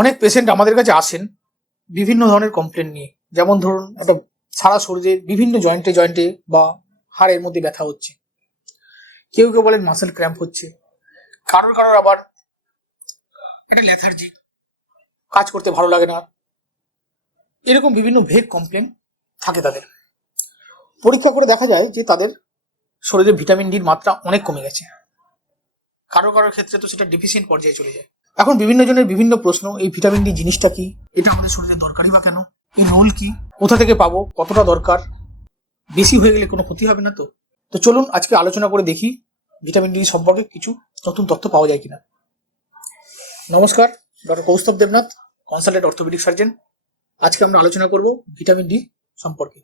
অনেক পেশেন্ট আমাদের কাছে আসেন বিভিন্ন ধরনের কমপ্লেন নিয়ে, যেমন ধরুন একটা সারা শরীরের বিভিন্ন জয়েন্টে জয়েন্টে বা হাড়ের মধ্যে ব্যথা হচ্ছে, কেউ কেউ বলেন মাসেল ক্র্যাম্প হচ্ছে, কারোর কারোর আবার এটা লেথার্জি, কাজ করতে ভালো লাগে না, এরকম বিভিন্ন ভেগ কমপ্লেন থাকে তাদের। পরীক্ষা করে দেখা যায় যে তাদের শরীরে ভিটামিন ডির মাত্রা অনেক কমে গেছে, কারোর কারোর ক্ষেত্রে তো সেটা ডেফিসিয়েন্ট পর্যায়ে চলে যায়। এখন বিভিন্ন জনের বিভিন্ন প্রশ্ন, এই ভিটামিন ডি জিনিসটা কি, এটা আমাদের শরীরে দরকারই বা কেন, এই রোল কি, কোথা থেকে পাবো, কতটা দরকার, বেশি হয়ে গেলে কোনো ক্ষতি হবে না তো? তো চলুন আজকে আলোচনা করে দেখি ভিটামিন ডি সম্পর্কে কিছু নতুন তথ্য পাওয়া যায় কিনা। নমস্কার, doctor Kaustav Debnath, consultant orthopaedic surgeon. আজকে আমরা আলোচনা করব ভিটামিন ডি সম্পর্কে।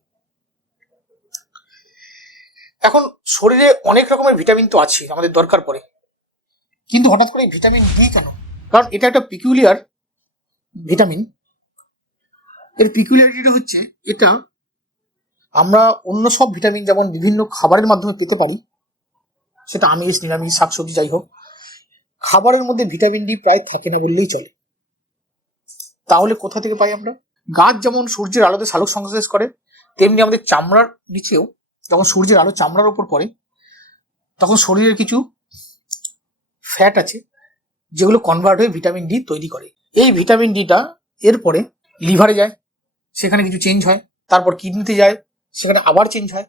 এখন শরীরে অনেক রকমের ভিটামিন তো আছে আমাদের দরকার পড়ে, কিন্তু হঠাৎ করে ভিটামিন ডি কেন? কারণ এটা একটা পিকুলিয়ার ভিটামিন। এর পিকুলিয়ারিটিটা হচ্ছে এটা আমরা অন্য সব ভিটামিন যেমন বিভিন্ন খাবারের মাধ্যমে পেতে পারি, সেটা আমিষ নিরামিষ শাকসবজি যাই হোক, খাবারের মধ্যে ভিটামিন ডি প্রায় থাকে না বললেই চলে। তাহলে কোথা থেকে পাই আমরা? গাছ যেমন সূর্যের আলোতে সালোক সংশ্লেষ করে, তেমনি আমাদের চামড়ার নিচেও যখন সূর্যের আলো চামড়ার উপর পড়ে তখন শরীরের কিছু ফ্যাট আছে যেগুলো কনভার্ট হয়ে ভিটামিন ডি তৈরি করে। এই ভিটামিন ডিটা এরপরে লিভারে যায়, সেখানে কিছু চেঞ্জ হয়, তারপর কিডনিতে যায়, সেখানে আবার চেঞ্জ হয়,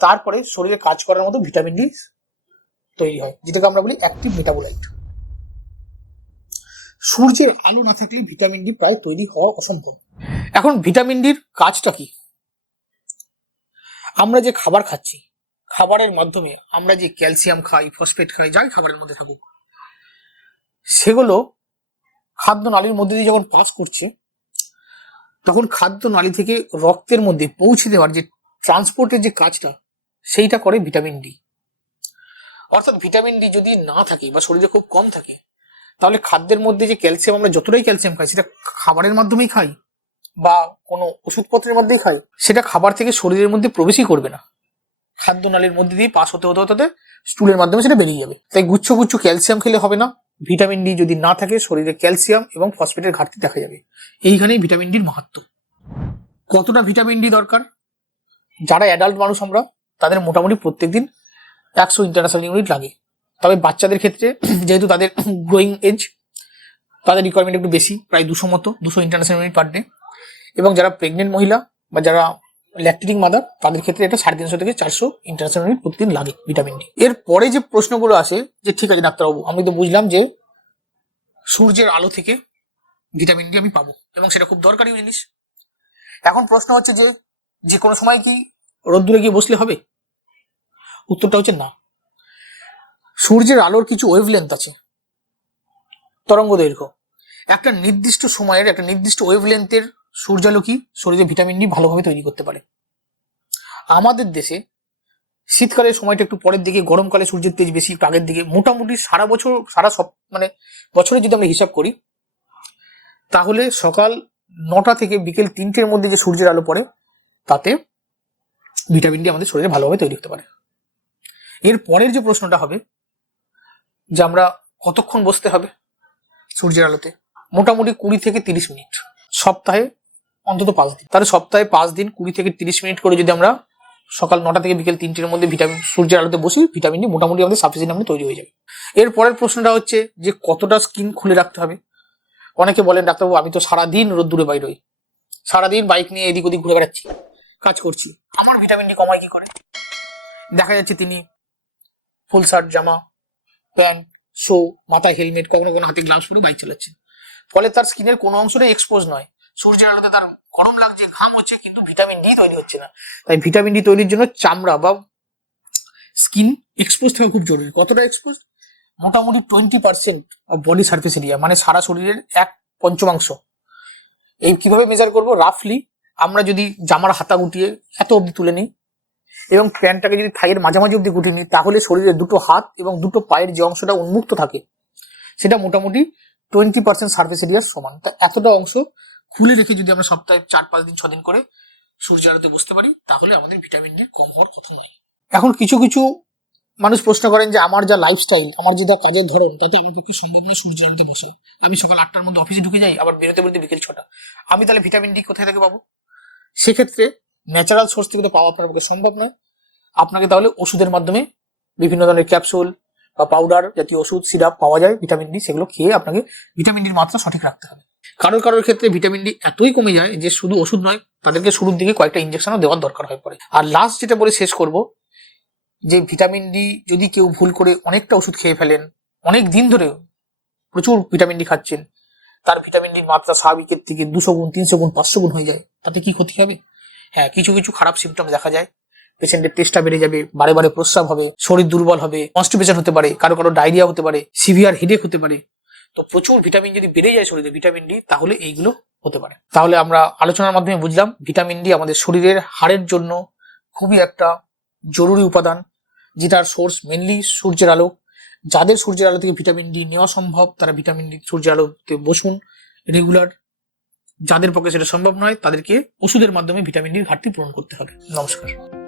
তারপরে শরীরে কাজ করার মতো ভিটামিন ডি তৈরি হয়, যেটাকে আমরা বলি অ্যাক্টিভ মেটাবোলাইট। সূর্যের আলো না থাকলে ভিটামিন ডি প্রায় তৈরি হওয়া অসম্ভব। এখন ভিটামিন ডির কাজটা কি? আমরা যে খাবার খাচ্ছি, খাবারের মাধ্যমে আমরা যে ক্যালসিয়াম খাই, ফসফেট খাই, যাই খাবারের মধ্যে থাকুক, সেগুলো খাদ্য নালীর মধ্যে দিয়ে যখন পাস করছে, তখন খাদ্য নালী থেকে রক্তের মধ্যে পৌঁছে দেওয়ার যে ট্রান্সপোর্টের যে কাজটা, সেইটা করে ভিটামিন ডি। অর্থাৎ ভিটামিন ডি যদি না থাকে বা শরীরে খুব কম থাকে, তাহলে খাদ্যের মধ্যে যে ক্যালসিয়াম, আমরা যতটাই ক্যালসিয়াম খাই, সেটা খাবারের মাধ্যমেই খাই বা কোনো ওষুধপত্রের মধ্যেই খাই, সেটা খাবার থেকে শরীরের মধ্যে প্রবেশই করবে না, খাদ্য নালীর মধ্যে দিয়ে পাস হতে হতে হতে স্টুলের মাধ্যমে সেটা বেরিয়ে যাবে। তাই গুচ্ছ গুচ্ছ ক্যালসিয়াম খেলে হবে না, ভিটামিন ডি যদি না থাকে শরীরে ক্যালসিয়াম এবং ফসফেটের ঘাটতি দেখা যাবে। এইখানেই ভিটামিন ডির মাহাত্ম্য। কতটা ভিটামিন ডি দরকার? যারা অ্যাডাল্ট মানুষ আমরা, তাদের মোটামুটি প্রত্যেকদিন 100 ইন্টারন্যাশনাল ইউনিট লাগে। তবে বাচ্চাদের ক্ষেত্রে যেহেতু তাদের গ্রোয়িং এজ, তাদের রিকোয়ারমেন্ট একটু বেশি, প্রায় 200 মতো, 200 ইন্টারন্যাশনাল ইউনিট পার ডে। এবং যারা প্রেগনেন্ট মহিলা বা যারা ল্যাকটেটিং মাদার, তাদের ক্ষেত্রে এটা 350 থেকে 400 ইন্টারন্যাশনাল ইউনিট প্রতিদিন লাগে ভিটামিন ডি। এর পরে যে প্রশ্নগুলো আসে যে ঠিক আছে ডাক্তারবাবু, আমি তো বুঝলাম যে সূর্যের আলো থেকে ভিটামিন ডি আমি পাবো এবং সেটা খুব দরকারি জিনিস। এখন প্রশ্ন হচ্ছে যে যে কোনো সময় কি রোদ্দুরে গিয়ে বসলে হবে? উত্তরটা হচ্ছে না। সূর্যের আলোর কিছু ওয়েভলেন্থ আছে, তরঙ্গ দৈর্ঘ্য। একটা নির্দিষ্ট সময়ের একটা নির্দিষ্ট ওয়েভলেন্থের সূর্যালোকই শরীরে ভিটামিন ডি ভালোভাবে তৈরি করতে পারে। আমাদের দেশে শীতকালের সময়টা একটু পরের দিকে, গরমকালে সূর্যের তেজ বেশি একটু আগের দিকে। মোটামুটি সারা বছর, সারা সব মানে বছরে যদি আমরা হিসাব করি, তাহলে সকাল 9টা থেকে বিকেল 3টের মধ্যে যে সূর্যের আলো পড়ে, তাতে ভিটামিন ডি আমাদের শরীরে ভালোভাবে তৈরি করতে পারে। এর পরের যে প্রশ্নটা হবে যে আমরা কতক্ষণ বসতে হবে সূর্যের আলোতে, মোটামুটি 20 থেকে 30 মিনিট, সপ্তাহে অন্তত 5 দিন। তাহলে সপ্তাহে 5 দিন 20 থেকে 30 মিনিট করে যদি আমরা সকাল 9টা থেকে বিকেল 3টের মধ্যে সূর্যের আলোতে বসি, ভিটামিন ডি মোটামুটি আমাদের সাফিসিয়েন্ট আমাদের তৈরি হয়ে যাবে। এর পরের প্রশ্নটা হচ্ছে যে কতটা স্কিন খুলে রাখতে হবে। অনেকে বলেন ডাক্তারবাবু, আমি তো সারাদিন রোদ্দুরে বাইরে হই, সারাদিন বাইক নিয়ে এদিক ওদিক ঘুরে বেড়াচ্ছি, কাজ করছি, আমার ভিটামিন ডি কমায় কি করে? দেখা যাচ্ছে তিনি ফুল শার্ট, জামা, প্যান্ট, শো, মাথায় হেলমেট, কখনো কোনো হাতে গ্লাভস পরে বাইক চালাচ্ছেন, ফলে তার স্কিনের কোনো অংশটাই এক্সপোজ নয়। সূর্যের আলোতে তার গরম লাগছে, ঘাম হচ্ছে, কিন্তু ভিটামিন ডি তৈরি হচ্ছে না। তাই ভিটামিন ডি তৈরির জন্য চামড়া বা স্কিন এক্সপোজ থাকা খুব জরুরি। কতটা এক্সপোজ? মোটামুটি 20% অফ বডি সার্ফেস এরিয়া, মানে সারা শরীরের 1/5 এই কিভাবে মেজার করবো? রাফলি আমরা যদি জামার হাতা গুটিয়ে এত অবধি তুলে নিই এবং প্যান্টটাকে যদি থাইয়ের মাঝামাঝি অবধি গুটিয়ে নিই, তাহলে শরীরের দুটো হাত এবং দুটো পায়ের যে অংশটা উন্মুক্ত থাকে, সেটা মোটামুটি 20% সার্ফেস এরিয়ার সমান। তা এতটা অংশ খুলে রেখে যদি আমরা সপ্তাহে 4-5 দিন 6 দিন করে সূর্যের আলোতে বসতে পারি, তাহলে আমাদের ভিটামিন ডি কম হওয়ার কথা নয়। এখন কিছু কিছু মানুষ প্রশ্ন করেন যে আমার যা লাইফস্টাইল, আমার যে যা কাজের ধরন, তাতে আমাকে কি সম্ভব নয় সূর্য আলোতে বসে? আমি সকাল 8টার মধ্যে অফিসে ঢুকে যাই, আবার বেরোতে বেরোতে বিকেল 6টা। আমি তাহলে ভিটামিন ডি কোথায় থেকে পাবো? সেক্ষেত্রে ন্যাচারাল সোর্স থেকে তো পাওয়া আপনার পক্ষে সম্ভব নয়। আপনাকে তাহলে ওষুধের মাধ্যমে বিভিন্ন ধরনের ক্যাপসুল বা পাউডার জাতীয় ওষুধ, সিরাপ পাওয়া যায় ভিটামিন ডি, সেগুলো খেয়ে আপনাকে ভিটামিন ডির মাত্রা সঠিক রাখতে হবে। কারোর ক্ষেত্রে ভিটামিন ডি এতই কমে যায় যে শুধু ওষুধ নয়, তাদেরকে শুরুর দিকে কয়েকটা ইনজেকশনও দেওয়ার দরকার হয়ে পড়ে। আর লাস্ট যেটা বলে শেষ করব, যে ভিটামিন ডি যদি কেউ ভুল করে অনেকটা ওষুধ খেয়ে ফেলেন, অনেক দিন ধরে প্রচুর ভিটামিন ডি খাচ্ছেন, তার ভিটামিন ডির মাত্রা স্বাভাবিকের থেকে 200 গুণ, 300 গুণ, 500 গুণ হয়ে যায়, তাতে কি ক্ষতি হবে? হ্যাঁ, কিছু কিছু খারাপ সিমটম দেখা যায়। পেশেন্টের টেস্টটা বেড়ে যাবে, বারে বারে প্রস্রাব হবে, শরীর দুর্বল হবে, কনস্টিপেশন হতে পারে, কারো ডায়রিয়া হতে পারে, সিভিয়ার হেডেক হতে পারে। তো প্রচুর ভিটামিন যদি বেড়ে যায় শরীরে, ভিটামিন ডি, তাহলে এইগুলো হতে পারে। তাহলে আমরা আলোচনার মাধ্যমে বুঝলাম ভিটামিন ডি আমাদের শরীরের হাড়ের জন্য খুবই একটা জরুরি উপাদান, যেটার সোর্স মেনলি সূর্যের আলো। যাদের সূর্যের আলো থেকে ভিটামিন ডি নেওয়া সম্ভব, তারা ভিটামিন ডি সূর্যের আলোতে বসুন রেগুলার। যাদের পক্ষে সেটা সম্ভব নয়, তাদেরকে ওষুধের মাধ্যমে ভিটামিন ডির ঘাটতি পূরণ করতে হবে। নমস্কার।